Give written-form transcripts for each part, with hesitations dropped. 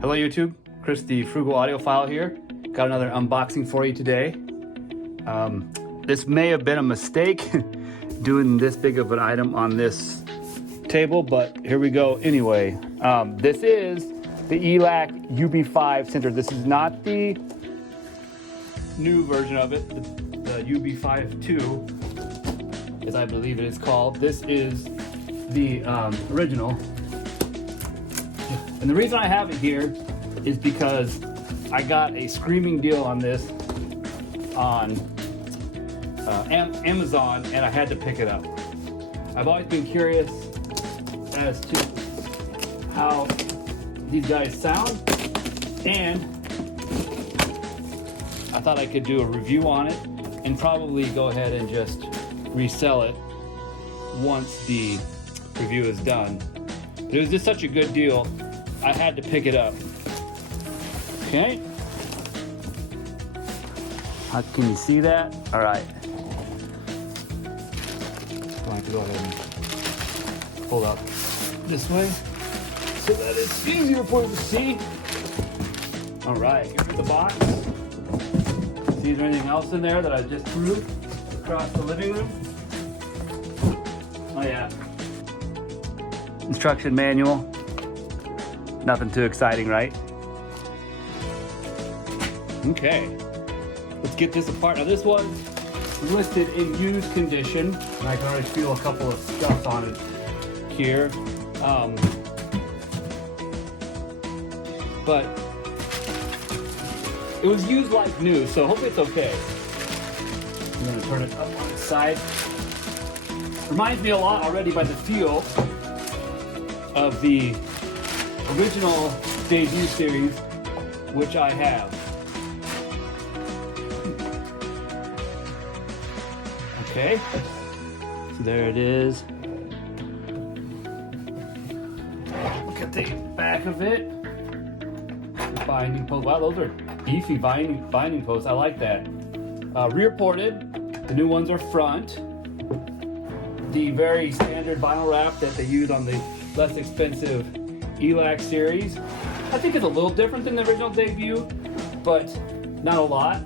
Hello YouTube, Chris the Frugal Audiophile here. Got another unboxing for you today. This may have been a mistake doing this big of an item on this table, but here we go anyway. This is the ELAC UB5 sensor. This is not the new version of it, the UB5 2, as I believe it is called. This is the original. And the reason I have it here is because I got a screaming deal on this on Amazon, and I had to pick it up. I've always been curious as to how these guys sound, and I thought I could do a review on it and probably go ahead and just resell it once the review is done. But it was just such a good deal, I had to pick it up. Okay. How can you see that? All right. Going to have to go ahead and pull up this way so that it's easier for you to see. All right, here's the box. See, is there anything else in there that I just threw across the living room? Oh yeah. Instruction manual. Nothing too exciting, right? Okay, let's get this apart. Now this one's listed in used condition, and I can already feel a couple of scuffs on it here. But it was used like new, so hopefully it's okay. I'm gonna turn it up on its side. Reminds me a lot already by the feel of the original debut series, which I have. Okay, so there it is. Look at the back of it. The binding post. Wow, those are beefy binding posts. I like that. Rear ported. The new ones are front. The very standard vinyl wrap that they use on the less expensive ELAC series. I think it's a little different than the original debut, but not a lot.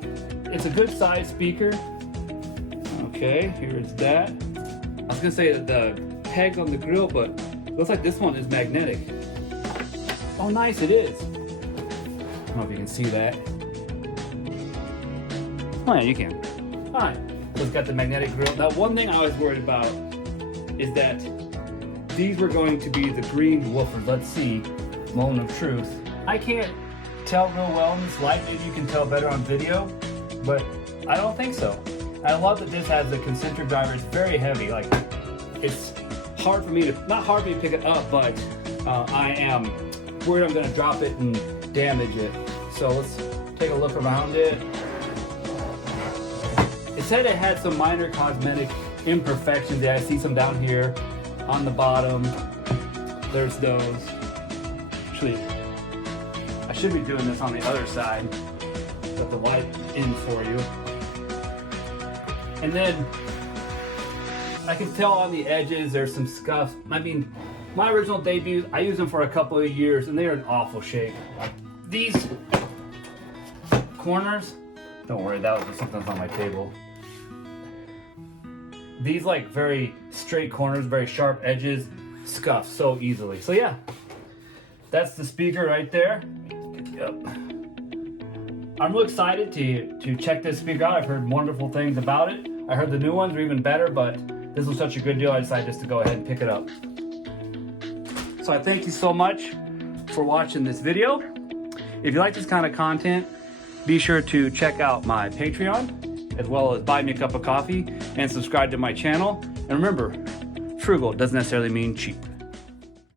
It's a good size speaker. Okay, here's that. I was gonna say that the pegs on the grill, but it looks like this one is magnetic. Oh nice, it is. I don't know if you can see that. Oh yeah, you can. Alright, so it's got the magnetic grill. Now one thing I was worried about is that these were going to be the green woofers. Let's see, moment of truth. I can't tell real well in this light. Maybe you can tell better on video, but I don't think so. I love that this has the concentric driver. It's very heavy. Like, it's hard for me to, not hard for me to pick it up, but I am worried I'm gonna drop it and damage it. So let's take a look around it. It said it had some minor cosmetic imperfections. Yeah, I see some down here on the bottom. There's those. Actually, I should be doing this on the other side. Got the light in for you. And then I can tell on the edges there's some scuffs. I mean, my original debuts, I used them for a couple of years and they're in awful shape. These corners, don't worry, that was just something that's on my table. These like very straight corners, very sharp edges, scuff so easily. So yeah, that's the speaker right there. Yep. I'm real excited to check this speaker out. I've heard wonderful things about it. I heard the new ones are even better, but this was such a good deal, I decided just to go ahead and pick it up. So I thank you so much for watching this video. If you like this kind of content, be sure to check out my Patreon, as well as buy me a cup of coffee and subscribe to my channel. And remember, frugal doesn't necessarily mean cheap.